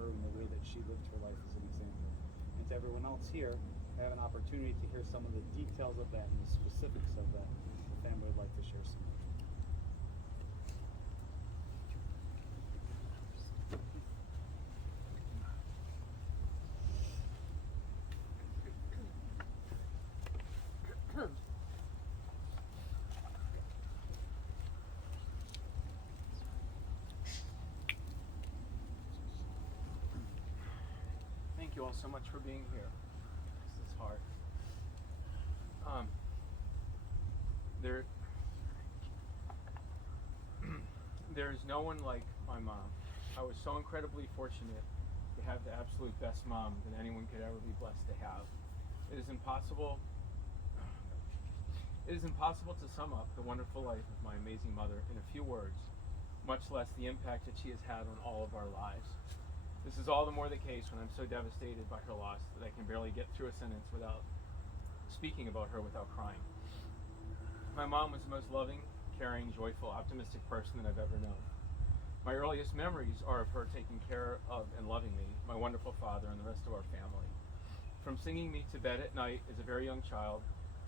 her and the way that she lived her life as an example. And to everyone else here, I have an opportunity to hear some of the details of that and the specifics of that. The family would like to share some. Thank you all so much for being here. This is hard. There, there is no one like my mom. I was so incredibly fortunate to have the absolute best mom that anyone could ever be blessed to have. It is impossible. It is impossible to sum up the wonderful life of my amazing mother in a few words, much less the impact that she has had on all of our lives. This is all the more the case when I'm so devastated by her loss that I can barely get through a sentence without speaking about her without crying. My mom was the most loving, caring, joyful, optimistic person that I've ever known. My earliest memories are of her taking care of and loving me, my wonderful father, and the rest of our family. From singing me to bed at night as a very young child,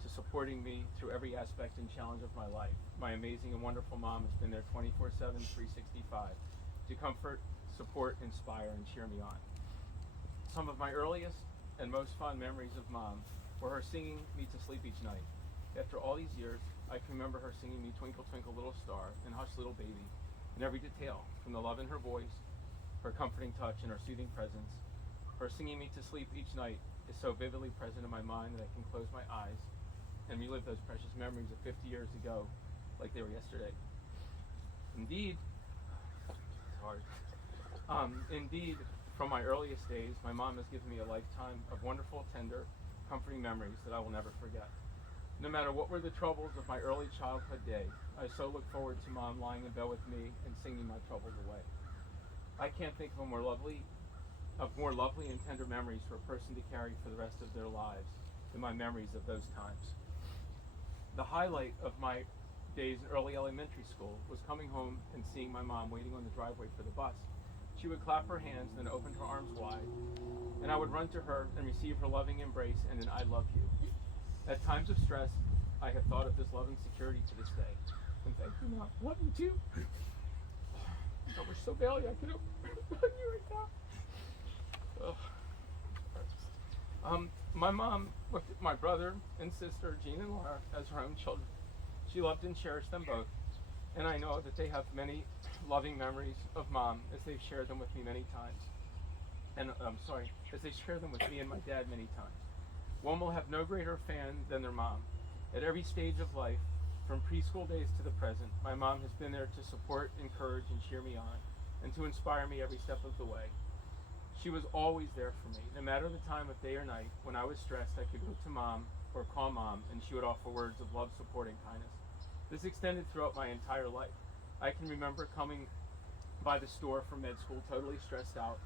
to supporting me through every aspect and challenge of my life, my amazing and wonderful mom has been there 24/7, 365, to comfort, support, inspire, and cheer me on. Some of my earliest and most fond memories of mom were her singing me to sleep each night. After all these years, I can remember her singing me Twinkle, Twinkle, Little Star and Hush, Little Baby in every detail, from the love in her voice, her comforting touch, and her soothing presence. Her singing me to sleep each night is so vividly present in my mind that I can close my eyes and relive those precious memories of 50 years ago like they were yesterday. Indeed, it's hard. Indeed, from my earliest days, my mom has given me a lifetime of wonderful, tender, comforting memories that I will never forget. No matter what were the troubles of my early childhood day, I so look forward to Mom lying in bed with me and singing my troubles away. I can't think of more lovely and tender memories for a person to carry for the rest of their lives than my memories of those times. The highlight of my days in early elementary school was coming home and seeing my mom waiting on the driveway for the bus. She would clap her hands, then open her arms wide, and I would run to her and receive her loving embrace and an "I love you." At times of stress, I have thought of this love and security to this day. And thank you, Mom. Love you too. I wish so badly I could have done you right now. My mom looked at my brother and sister, Jean and Laura, as her own children. She loved and cherished them both, and I know that they have many loving memories of Mom as they've shared them with me many times. And as they share them with me and my dad many times. One will have no greater fan than their mom. At every stage of life, from preschool days to the present, my mom has been there to support, encourage, and cheer me on, and to inspire me every step of the way. She was always there for me, no matter the time of day or night. When I was stressed, I could go to Mom or call Mom, and she would offer words of love, support, and kindness. This extended throughout my entire life. I can remember coming by the store from med school totally stressed out.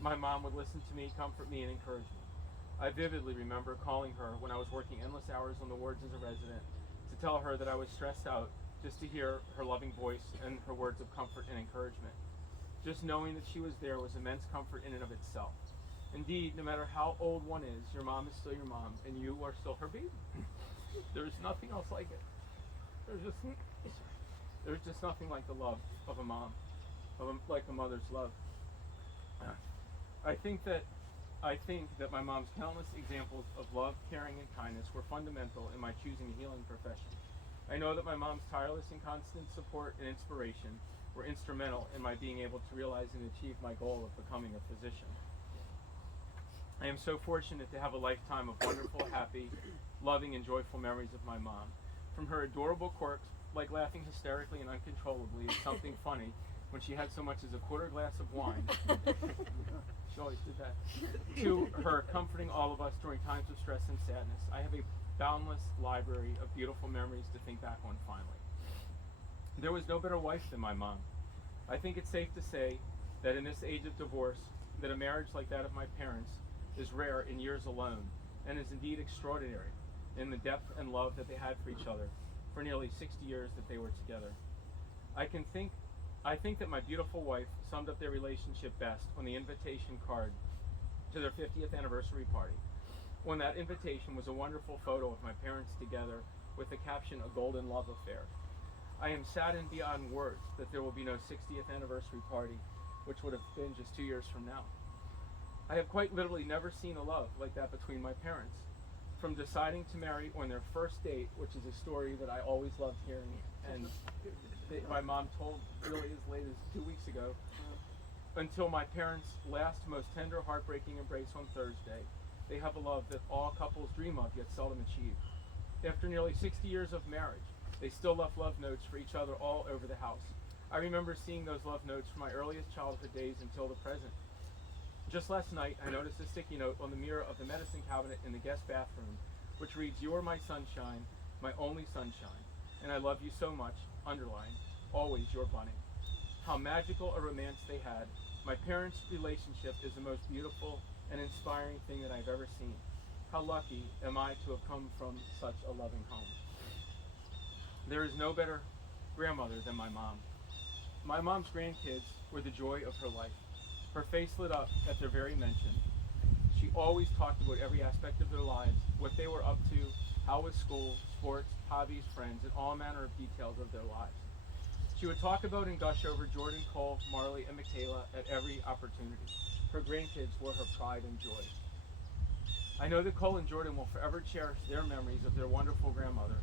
My mom would listen to me, comfort me, and encourage me. I vividly remember calling her when I was working endless hours on the wards as a resident to tell her that I was stressed out, just to hear her loving voice and her words of comfort and encouragement. Just knowing that she was there was immense comfort in and of itself. Indeed, no matter how old one is, your mom is still your mom, and you are still her baby. There's nothing else like it. There's just nothing like the love of a mom, like a mother's love. I think that my mom's countless examples of love, caring, and kindness were fundamental in my choosing a healing profession. I know that my mom's tireless and constant support and inspiration were instrumental in my being able to realize and achieve my goal of becoming a physician. I am so fortunate to have a lifetime of wonderful, happy, loving, and joyful memories of my mom. From her adorable quirks, like laughing hysterically and uncontrollably at something funny when she had so much as a quarter glass of wine, she always did that, to her comforting all of us during times of stress and sadness. I have a boundless library of beautiful memories to think back on finally. There was no better wife than my mom. I think it's safe to say that in this age of divorce, that a marriage like that of my parents is rare in years alone, and is indeed extraordinary in the depth and love that they had for each other for nearly 60 years that they were together. I can think I think that my beautiful wife summed up their relationship best on the invitation card to their 50th anniversary party. On that invitation was a wonderful photo of my parents together with the caption, "A Golden Love Affair." I am saddened beyond words that there will be no 60th anniversary party, which would have been just 2 years from now. I have quite literally never seen a love like that between my parents. From deciding to marry on their first date, which is a story that I always loved hearing, and my mom told really as late as 2 weeks ago, until my parents' last, most tender, heartbreaking embrace on Thursday, they have a love that all couples dream of yet seldom achieve. After nearly 60 years of marriage, they still left love notes for each other all over the house. I remember seeing those love notes from my earliest childhood days until the present. Just last night, I noticed a sticky note on the mirror of the medicine cabinet in the guest bathroom, which reads, "You are my sunshine, my only sunshine, and I love you so much," underlined, "Always your Bunny." How magical a romance they had. My parents' relationship is the most beautiful and inspiring thing that I've ever seen. How lucky am I to have come from such a loving home. There is no better grandmother than my mom. My mom's grandkids were the joy of her life. Her face lit up at their very mention. She always talked about every aspect of their lives, what they were up to, how was school, sports, hobbies, friends, and all manner of details of their lives. She would talk about and gush over Jordan, Cole, Marley, and Michaela at every opportunity. Her grandkids were her pride and joy. I know that Cole and Jordan will forever cherish their memories of their wonderful grandmother.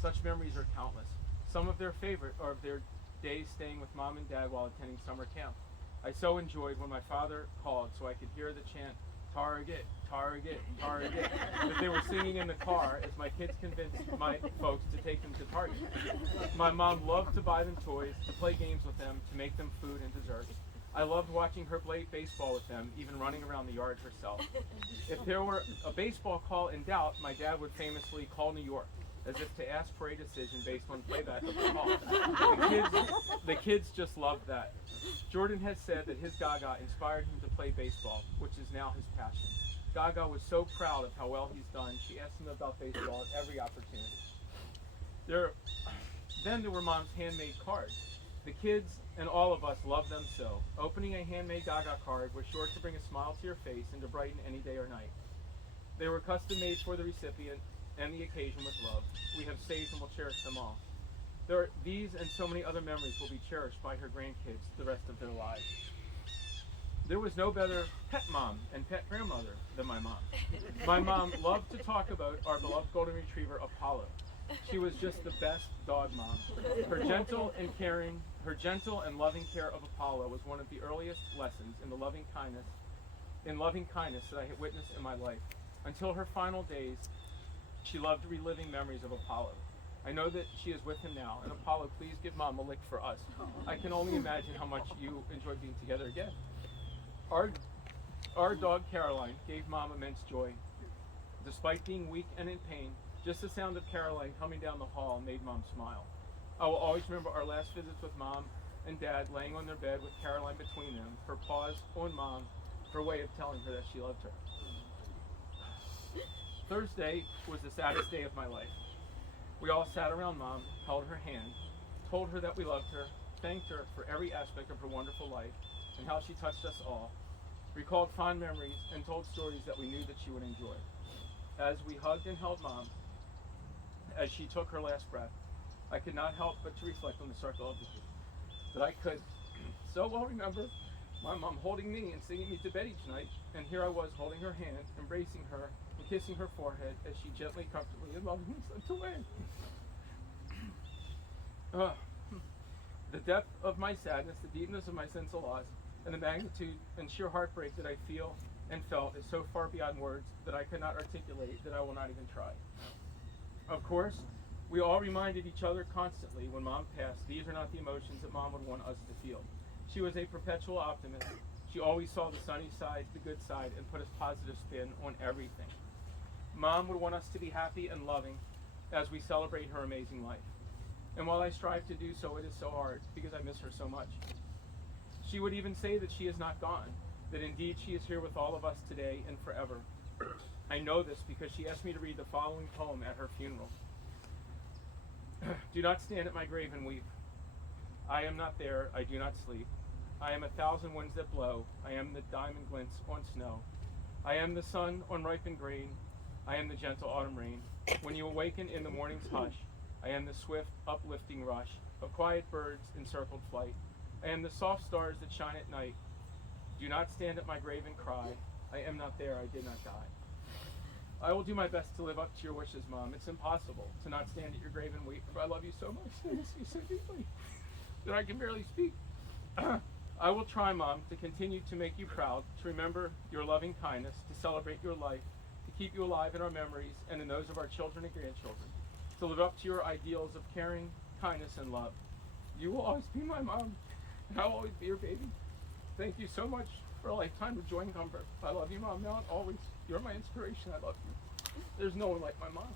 Such memories are countless. Some of their favorite are of their days staying with Mom and Dad while attending summer camp. I so enjoyed when my father called so I could hear the chant, "Target, Target, Target," that they were singing in the car as my kids convinced my folks to take them to Target. My mom loved to buy them toys, to play games with them, to make them food and desserts. I loved watching her play baseball with them, even running around the yard herself. If there were a baseball call in doubt, my dad would famously call New York, as if to ask for a decision based on playback of the call. The kids just loved that. Jordan has said that his Gaga inspired him to play baseball, which is now his passion. Gaga was so proud of how well he's done, she asked him about baseball at every opportunity. Then there were Mom's handmade cards. The kids and all of us loved them so. Opening a handmade Gaga card was sure to bring a smile to your face and to brighten any day or night. They were custom made for the recipient and the occasion with love. We have saved and will cherish them all. These and so many other memories will be cherished by her grandkids the rest of their lives. There was no better pet mom and pet grandmother than my mom. My mom loved to talk about our beloved golden retriever, Apollo. She was just the best dog mom. Her gentle and loving care of Apollo was one of the earliest lessons in loving kindness that I had witnessed in my life. Until her final days, she loved reliving memories of Apollo. I know that she is with him now, and Apollo, please give Mom a lick for us. I can only imagine how much you enjoy being together again. Our dog Caroline gave Mom immense joy. Despite being weak and in pain, just the sound of Caroline coming down the hall made Mom smile. I will always remember our last visits with Mom and Dad laying on their bed with Caroline between them, her paws on Mom, her way of telling her that she loved her. Thursday was the saddest day of my life. We all sat around Mom, held her hand, told her that we loved her, thanked her for every aspect of her wonderful life and how she touched us all, recalled fond memories, and told stories that we knew that she would enjoy. As we hugged and held Mom, as she took her last breath, I could not help but to reflect on the circle of life that I could so well remember my Mom holding me and singing me to bed each night, and here I was holding her hand, embracing her, and kissing her forehead as she gently, comfortably, and lovingly slipped away. The depth of my sadness, the deepness of my sense of loss, and the magnitude and sheer heartbreak that I feel and felt is so far beyond words that I cannot articulate, that I will not even try. Of course, we all reminded each other constantly when Mom passed, these are not the emotions that Mom would want us to feel. She was a perpetual optimist. She always saw the sunny side, the good side, and put a positive spin on everything. Mom would want us to be happy and loving as we celebrate her amazing life. And while I strive to do so, it is so hard because I miss her so much. She would even say that she is not gone, that indeed she is here with all of us today and forever. I know this because she asked me to read the following poem at her funeral. Do not stand at my grave and weep. I am not there, I do not sleep. I am 1,000 winds that blow. I am the diamond glints on snow. I am the sun on ripened grain. I am the gentle autumn rain. When you awaken in the morning's hush, I am the swift, uplifting rush of quiet birds in circled flight. I am the soft stars that shine at night. Do not stand at my grave and cry. I am not there, I did not die. I will do my best to live up to your wishes, Mom. It's impossible to not stand at your grave and weep, for I love you so much. I miss you so deeply that I can barely speak. I will try, Mom, to continue to make you proud, to remember your loving kindness, to celebrate your life, to keep you alive in our memories and in those of our children and grandchildren, to live up to your ideals of caring, kindness, and love. You will always be my mom, and I will always be your baby. Thank you so much for a lifetime of joy and comfort. I love you, Mom, now and always. You're my inspiration. I love you. There's no one like my mom.